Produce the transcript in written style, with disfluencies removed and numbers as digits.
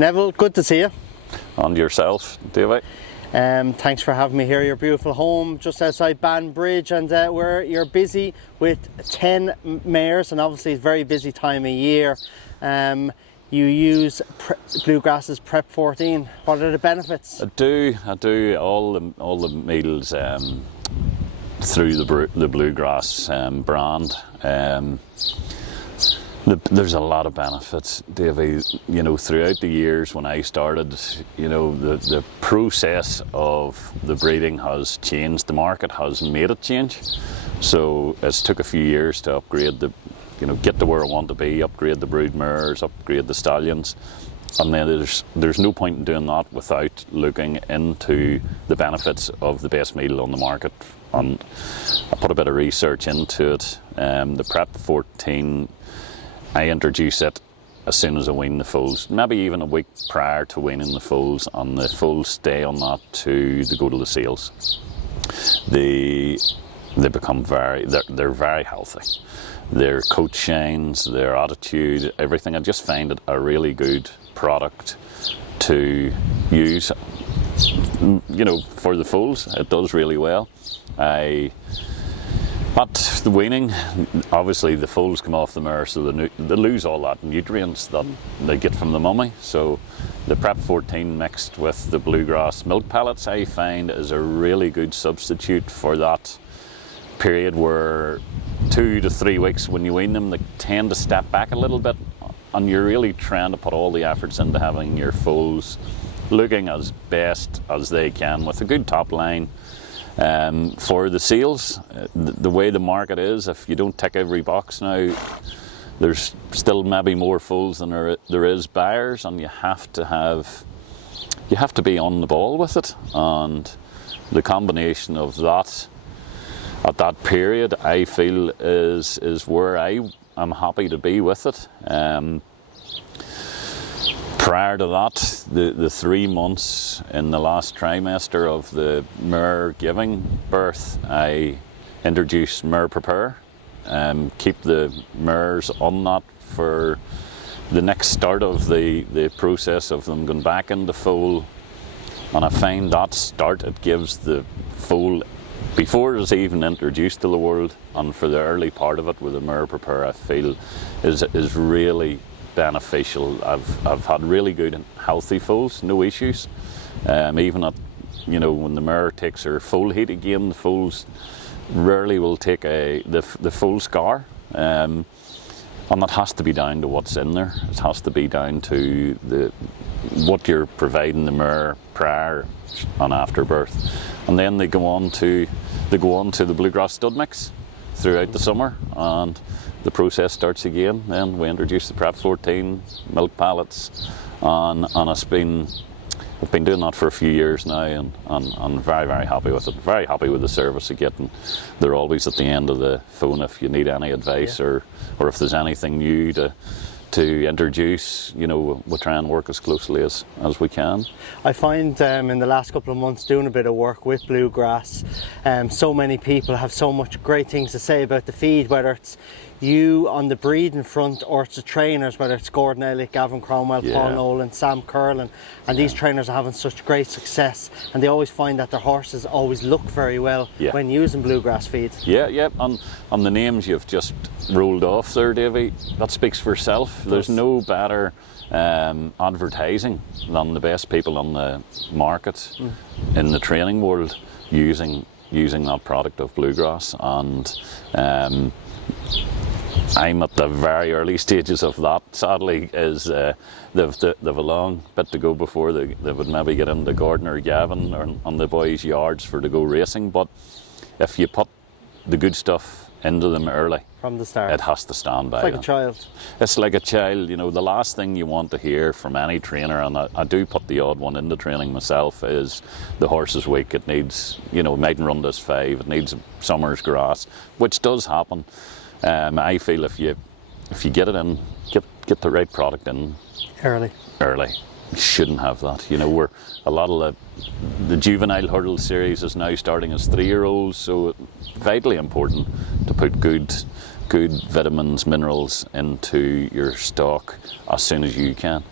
Neville, good to see you. And yourself, David. Thanks for having me here, your beautiful home just outside Banbridge, and you're busy with 10 mares, and obviously it's a very busy time of year. You use Bluegrass's Prep 14. What are the benefits? I do all the meals through the Bluegrass brand. There's a lot of benefits, Davey. You know, throughout the years when I started, you know, the process of the breeding has changed. The market has made it change. So it's took a few years to upgrade get to where I want to be, upgrade the brood mares, upgrade the stallions. And then there's no point in doing that without looking into the benefits of the best meal on the market. And I put a bit of research into it. The Prep 14, I introduce it as soon as I wean the foals, maybe even a week prior to weaning the foals, and the foals stay on that to go to the sales. They become they're very healthy. Their coat shines, their attitude, everything. I just find it a really good product to use, you know, for the foals. It does really well. But the weaning, obviously the foals come off the mare, so they lose all that nutrients that they get from the mummy. So the Prep 14 mixed with the Bluegrass milk pellets, I find, is a really good substitute for that period where 2 to 3 weeks when you wean them, they tend to step back a little bit, and you're really trying to put all the efforts into having your foals looking as best as they can with a good top line. For the sales, the way the market is, if you don't tick every box now, there's still maybe more foals than there is buyers, and you have to be on the ball with it. And the combination of that at that period, I feel is where I am happy to be with it. Prior to that, the 3 months in the last trimester of the mare giving birth, I introduced Mare Prepare. Keep the mares on that for the next start of the process of them going back into foal. And I find that start, it gives the foal, before it's even introduced to the world, and for the early part of it with the Mare Prepare, I feel is really beneficial. I've had really good and healthy foals, no issues. Even at, you know, when the mare takes her foal heat again, the foals rarely will take the foal scar. And that has to be down to what's in there. It has to be down to what you're providing the mare prior and after birth. And then they go on to the Bluegrass stud mix throughout the summer, and the process starts again. Then we introduce the Prep 14 milk pellets, and I've been doing that for a few years now, and I'm very, very happy with it. Very happy with the service I get, and they're always at the end of the phone if you need any advice, or if there's anything new to introduce. You know, we'll try and work as closely as we can. I find in the last couple of months doing a bit of work with Bluegrass, so many people have so much great things to say about the feed, whether it's you on the breeding front or it's the trainers, whether it's Gordon Elliott, Gavin Cromwell, Paul Nolan, Sam Curlin, and these trainers are having such great success, and they always find that their horses always look very well when using Bluegrass feed. On the names you've just rolled off there, Davey, that speaks for itself. There's no better advertising than the best people on the market in the training world using that product of Bluegrass, and I'm at the very early stages of that. Sadly, they've a long bit to go before they would maybe get into Gordon or Gavin or on the boys' yards to go racing. But if you put the good stuff into them early, from the start, it has to stand by. It's like a child. It's like a child. You know, the last thing you want to hear from any trainer, and I do put the odd one into training myself, is the horse is weak. It needs, you know, it mightn't run this 5. It needs summer's grass, which does happen. I feel if you get it in, get the right product in early, you shouldn't have that. You know, a lot of the juvenile hurdle series is now starting as 3-year-olds, so vitally important to put good vitamins, minerals into your stock as soon as you can.